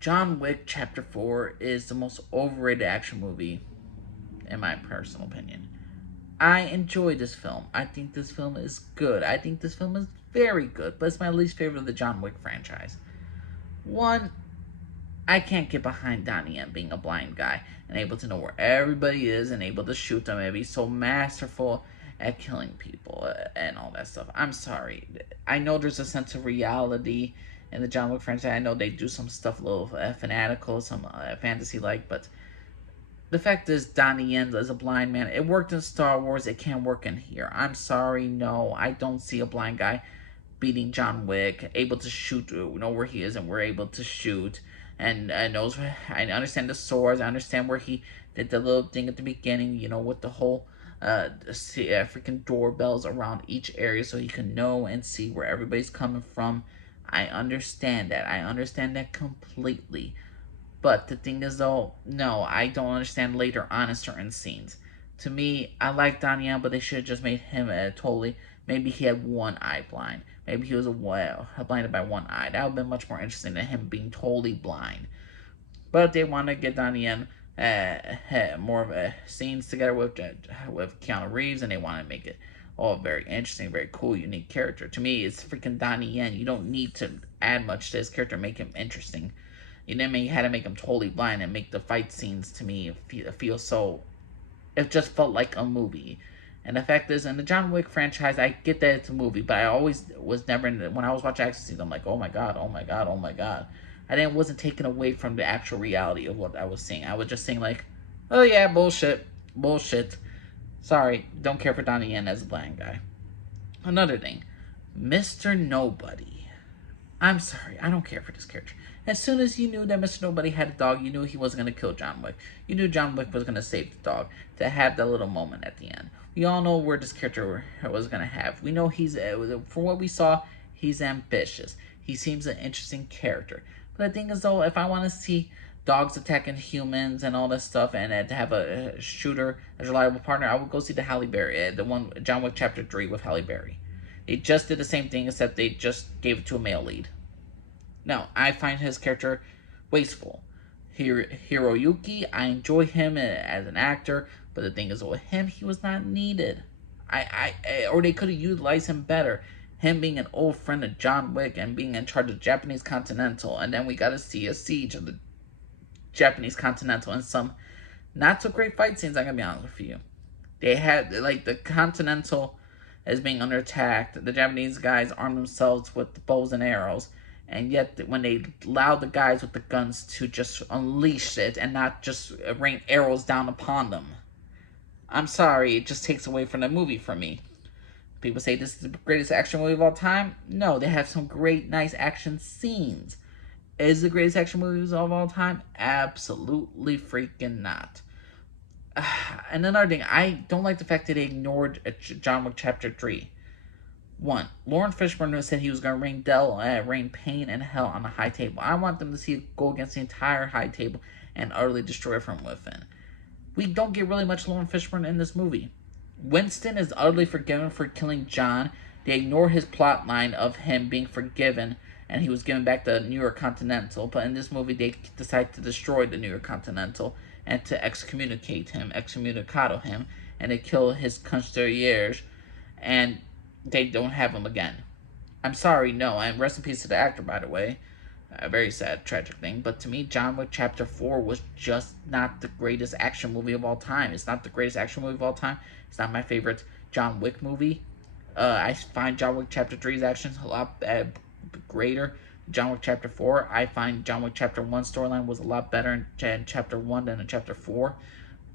John Wick Chapter 4 is the most overrated action movie, in my personal opinion. I enjoy this film. I think this film is good. I think this film is very good, but it's my least favorite of the John Wick franchise. One, I can't get behind Donnie Yen being a blind guy and able to know where everybody is and able to shoot them and be so masterful at killing people and all that stuff. I'm sorry. I know there's a sense of reality in the John Wick franchise. I know they do some stuff a little fanatical, some fantasy like, but the fact is, Donnie Yen is a blind man. It worked in Star Wars. It can't work in here. I'm sorry. No, I don't see a blind guy beating John Wick, able to shoot, know where he is, and we're able to shoot, and knows. I understand the swords. I understand where he did the little thing at the beginning. With the whole freaking doorbells around each area, so he can know and see where everybody's coming from. I understand that. I understand that completely. But the thing is, though, no, I don't understand later on in certain scenes. To me, I like Daniel, but they should have just made him totally. Maybe he had one eye blind. Maybe he was blinded by one eye. That would have been much more interesting than him being totally blind. But they want to get Daniel more of scenes together with Keanu Reeves, and they want to make it all very interesting, very cool, unique character. To me, it's freaking Donnie Yen. You don't need to add much to his character, make him interesting. You know what I mean? You had to make him totally blind and make the fight scenes to me feel so. It just felt like a movie. And the fact is, in the John Wick franchise, I get that it's a movie, but I always was never when I was watching action scenes, I'm like, oh my god, oh my god, oh my god. Wasn't taken away from the actual reality of what I was seeing. I was just saying like, oh yeah, bullshit, bullshit. Sorry, don't care for Donnie Yen as a blind guy. Another thing, Mr. Nobody. I'm sorry, I don't care for this character. As soon as you knew that Mr. Nobody had a dog, you knew he wasn't going to kill John Wick. You knew John Wick was going to save the dog to have that little moment at the end. We all know where this character was going to have. We know he's, from what we saw, he's ambitious. He seems an interesting character. But the thing is, though, if I want to see dogs attacking humans and all this stuff, and to have a shooter, a reliable partner, I would go see the Halle Berry, the one John Wick Chapter 3 with Halle Berry. They just did the same thing, except they just gave it to a male lead. No, I find his character wasteful. Hiroyuki, I enjoy him as an actor, but the thing is, with him, he was not needed. Or they could have utilized him better. Him being an old friend of John Wick and being in charge of Japanese Continental, and then we got to see a siege of the Japanese Continental and some not so great fight scenes. I'm gonna be honest with you. They had like the Continental is being under attack. The Japanese guys arm themselves with bows and arrows, and yet when they allow the guys with the guns to just unleash it and not just rain arrows down upon them, I'm sorry, it just takes away from the movie for me. People say this is the greatest action movie of all time. No, they have some great, nice action scenes. Is it the greatest action movies of all time? Absolutely freaking not. And another thing, I don't like the fact that they ignored John Wick Chapter 3. One, Lawrence Fishburne said he was going to rain pain and hell on the high table. I want them to see it go against the entire high table and utterly destroy it from within. We don't get really much Lawrence Fishburne in this movie. Winston is utterly forgiven for killing John. They ignore his plot line of him being forgiven and he was given back the New York Continental. But in this movie, they decide to destroy the New York Continental and to excommunicado him, and they kill his concierge, and they don't have him again. I'm sorry, no, and rest in peace to the actor, by the way. A very sad, tragic thing. But to me, John Wick Chapter 4 was just not the greatest action movie of all time. It's not the greatest action movie of all time. It's not my favorite John Wick movie. I find John Wick Chapter 3's actions a lot greater. John Wick Chapter 4, I find John Wick Chapter 1 storyline was a lot better in Chapter 1 than in Chapter 4.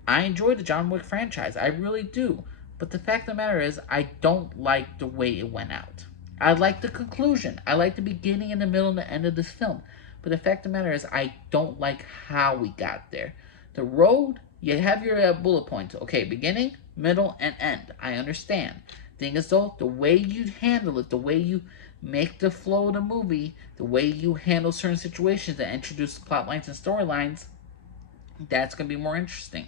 I enjoy the John Wick franchise. I really do. But the fact of the matter is, I don't like the way it went out. I like the conclusion. I like the beginning and the middle and the end of this film. But the fact of the matter is, I don't like how we got there. The road, you have your bullet points. Okay, beginning, middle, and end. I understand. Thing is, though, the way you handle it, the way you make the flow of the movie, the way you handle certain situations and introduce plot lines and storylines, that's going to be more interesting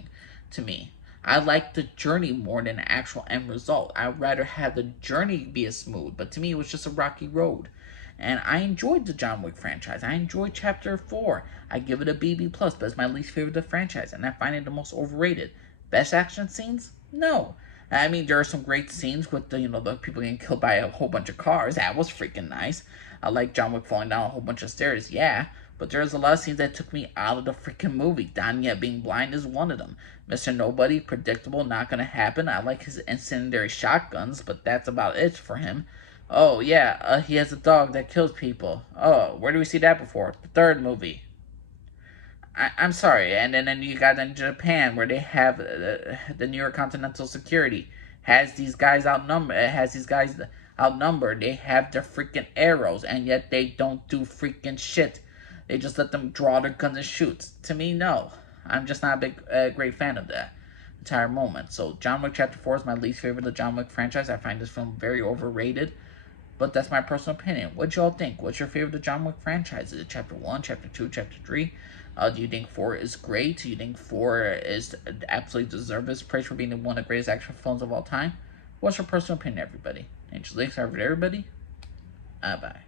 to me. I like the journey more than the actual end result. I'd rather have the journey be as smooth, but to me it was just a rocky road. And I enjoyed the John Wick franchise. I enjoyed Chapter 4. I give it a BB+, but it's my least favorite of the franchise, and I find it the most overrated. Best action scenes? No. I mean, there are some great scenes with the people getting killed by a whole bunch of cars. That was freaking nice. I like John Wick falling down a whole bunch of stairs, yeah. But there's a lot of scenes that took me out of the freaking movie. Danya being blind is one of them. Mr. Nobody, predictable, not gonna happen. I like his incendiary shotguns, but that's about it for him. Oh, yeah, he has a dog that kills people. Oh, where do we see that before? The third movie. I'm sorry, and then you got in Japan where they have the New York Continental Security has these guys outnumbered. They have their freaking arrows, and yet they don't do freaking shit. They just let them draw their guns and shoot. To me, no, I'm just not a great fan of that entire moment. So John Wick Chapter 4 is my least favorite of the John Wick franchise. I find this film very overrated. But that's my personal opinion. What y'all think? What's your favorite of John Wick franchise? Is it Chapter 1, Chapter 2, Chapter 3? Do you think 4 is great? Do you think 4 is absolutely deserves its praise for being one of the greatest action films of all time? What's your personal opinion, everybody? And just thanks for everybody. Bye.